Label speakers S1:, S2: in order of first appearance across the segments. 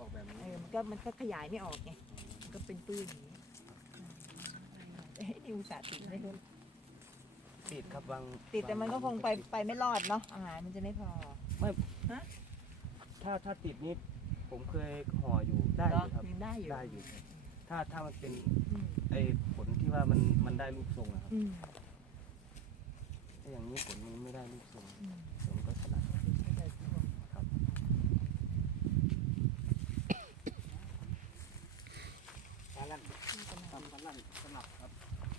S1: แบบนี้
S2: มันก็ขยายไม่ออกไงมันก็เป็นปื้นอย่างนี้ดิวสาติดไม่รู้
S1: ติดครับบาง
S2: ติดแต่มันก็คงไปไม่รอดเนาะอาหารมันจะไม่พอ
S1: ถ้าติดนี่ผมเคยห่ออยู่ได้อยู่ครับ
S2: ยังได้อยู่
S1: ได้อยู่ถ้ามันเป็นไอ้ผลที่ว่ามันได้รูปทรงนะครับถ้าอย่างนี้ผลมันไม่ได้รูปทรงผมก็สลัดครับปลาลั่นปลาลั่นสลับครับ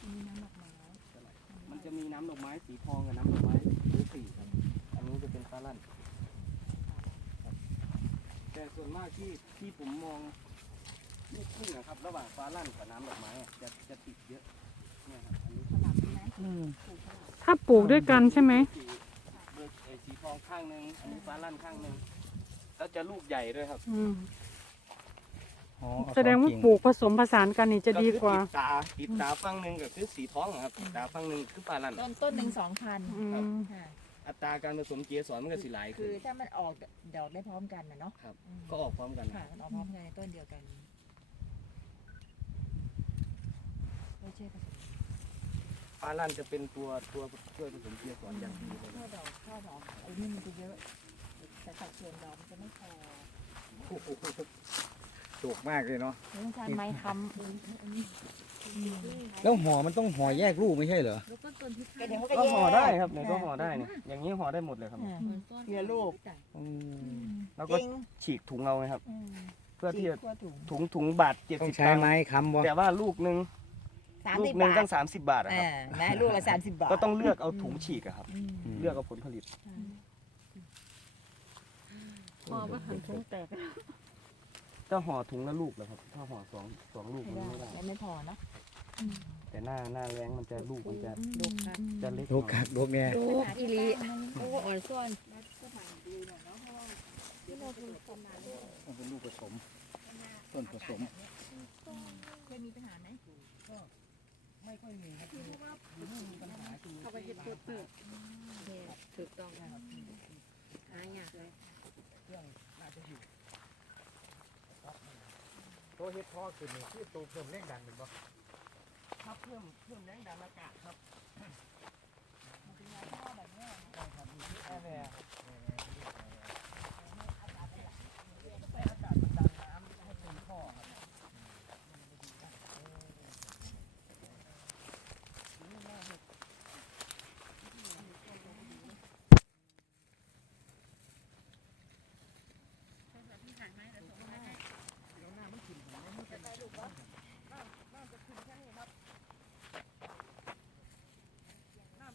S1: มันจะมีน้ำดอกไม้สีทองกับน้ำดอกไม้หรือสีครับอันนี้จะเป็นปลาลั่นแต่ส่วนมากที่ผมมองลูกครึ่งนะครับระหว่างฟ้าลั่นกับน้ำดอกไม้จะติดเยอะเนี่ยครับอันนี้
S3: ถ้าปลูกด้วยกันใช่ไหม
S1: สีทองข้างหนึ่งอันนี้ฟ้าลั่นข้างหนึ่งแล้วจะลูกใหญ่ด้วยครับ
S3: แสดงว่าปลูกผสมผสานกันนี่จะดีกว่า
S1: ติดตาฝั่งหนึ่งก็คือสีทองครับติดตาฝั่งหนึ่งคือฟ้าลั่น
S2: ต้นหนึ่ง2,000ค่ะ
S1: อัตราการผสมเกสรมันก็สีหลาย
S2: คื
S1: ขึ้
S2: อน ถ้ามันออกดอกได้พร้อมกันนะเนาะ
S1: ครับก็ออกพร้อมกัน
S2: ค่ะออกพร้อมกันในต้นเดียวกันไม่ใช่ผสม
S1: ฟ้าลั่นจะเป็นตัวช่วยผสมเกสรอย่างดีเลย
S2: ข้าวดอกไอ้นี่มันจะเยอะแต่สัดส่วนดอกมันจะไม่พอ
S4: โจกมากเลยเนาะ
S2: แล้วต้องการไม้ค้ำ
S4: แล้วห่อมันต้องห่อแยกลูกไม่ใช่เหรอ
S2: ก็เดี๋ยวมันก็
S1: ก็
S2: แยก
S1: ห่อได้ครับเนี่ยก็ห่อได้เนี่ยอย่างนี้ห่อได้หมดเลยครับ
S2: เกลือลูก
S1: แล้วก็ฉีกถุงเอาไงครับ เพื่อที่จะ
S2: ถุง
S1: ถุงบาท70
S4: ต้องใช้
S1: ตังค์
S4: ไม้ค้ำบ่
S1: แต่ว่าลูกหนึ่ง
S2: 30
S1: หนึ่
S2: บาง ท
S1: ตั้ง30 บาทอะครับ
S2: นะลูกละ30 บาท
S1: ก็ต้องเลือกเอาถุงฉีกอะครับ เลือกเอาผลผลิต
S3: พอว่าหันถุงแตก
S1: ถ้าห่อถุงละลูกแล้วครับ ถ้าห่อสองลูกมันไม่ได้
S2: ไม่พอเนาะ
S1: แต่หน้าแรงมันจะลูกมันจะ
S2: ลูกค่ะ
S1: จะเล็ก
S4: ลูกกักลูกเนี่ย
S2: ลูกอีลีโอ้อ่อนส่วน
S4: เป็นลูกผสมต้นผสม
S2: เคยมีปัญหาไหม
S1: ไม่ค่อยมีครับมีปัญหาคือ
S5: เข้าไปเฮ็ดโปสเตอร์ถูกต้องหายากเลย
S1: เครื่องน่าจะอยู่
S4: ตัวเฮ็ดพ่อขึ้นนี่คือตัวเพิ่มแรงดันเป็นบ่
S1: ครับเพิ่มแรงดันอากาศครับแอร์แวร์